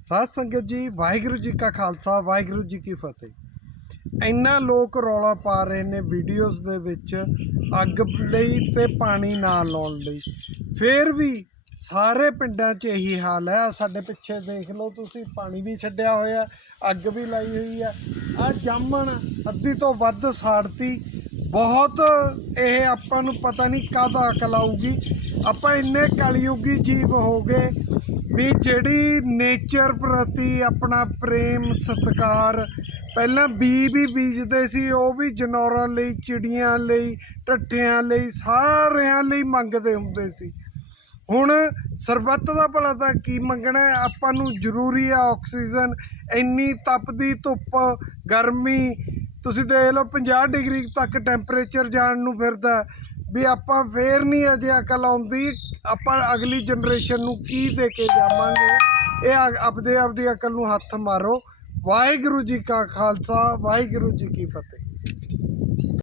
ਸਾਧ ਸੰਗਤ ਜੀ, ਵਾਹਿਗੁਰੂ ਜੀ ਕਾ ਖਾਲਸਾ, ਵਾਹਿਗੁਰੂ ਜੀ ਕੀ ਫਤਿਹ। ਇੰਨਾ ਲੋਕ ਰੌਲਾ ਪਾ ਰਹੇ ਨੇ ਵੀਡੀਓਜ਼ ਦੇ ਵਿੱਚ ਅੱਗ ਲਈ ਤੇ ਪਾਣੀ ਨਾ ਲਾਉਣ ਲਈ। ਫੇਰ ਵੀ ਸਾਰੇ ਪਿੰਡਾਂ 'ਚ ਇਹੀ ਹਾਲ ਹੈ। ਸਾਡੇ ਪਿੱਛੇ ਦੇਖ ਲਓ ਤੁਸੀਂ, ਪਾਣੀ ਵੀ ਛੱਡਿਆ ਹੋਇਆ, ਅੱਗ ਵੀ ਲਾਈ ਹੋਈ ਹੈ। ਆ ਜਾਮਣ ਅੱਧੀ ਤੋਂ ਵੱਧ ਸਾੜਤੀ। ਬਹੁਤ ਇਹ ਆਪਾਂ ਨੂੰ ਪਤਾ ਨਹੀਂ ਕਦ ਅਕਲ ਆਊਗੀ। ਆਪਾਂ ਇੰਨੇ ਕਲਯੁਗੀ ਜੀਵ ਹੋ ਗਏ ਵੀ ਜਿਹੜੀ ਨੇਚਰ ਪ੍ਰਤੀ ਆਪਣਾ ਪ੍ਰੇਮ, ਸਤਿਕਾਰ, ਪਹਿਲਾਂ ਬੀ ਵੀ ਬੀਜਦੇ ਸੀ, ਉਹ ਵੀ ਜਨੌਰਾਂ ਲਈ, ਚਿੜੀਆਂ ਲਈ ਟੱਟਿਆਂ ਲਈ, ਸਾਰਿਆਂ ਲਈ ਮੰਗਦੇ ਹੁੰਦੇ ਸੀ। ਹੁਣ ਸਰਬੱਤ ਦਾ ਭਲਾ ਤਾਂ ਕੀ ਮੰਗਣਾ? ਆਪਾਂ ਨੂੰ ਜ਼ਰੂਰੀ ਆ ਆਕਸੀਜਨ। ਇੰਨੀ ਤਪਦੀ ਧੁੱਪ, ਗਰਮੀ ਤੁਸੀਂ ਦੇਖ ਲਓ 50 ਡਿਗਰੀ ਤੱਕ ਟੈਂਪਰੇਚਰ ਜਾਣ ਨੂੰ ਫਿਰਦਾ ਵੀ ਆਪਾਂ ਫੇਰ ਨਹੀਂ ਅਜੇ ਅਕਲ ਆਉਂਦੀ, ਆਪਾਂ ਅਗਲੀ ਜਨਰੇਸ਼ਨ ਨੂੰ ਕੀ ਦੇ ਕੇ ਜਾਵਾਂਗੇ? ਇਹ ਆਪਦੇ ਆਪਦੀ ਅਕਲ ਨੂੰ ਹੱਥ ਮਾਰੋ। ਵਾਹਿਗੁਰੂ ਜੀ ਕਾ ਖਾਲਸਾ, ਵਾਹਿਗੁਰੂ ਜੀ ਕੀ ਫਤਿਹ।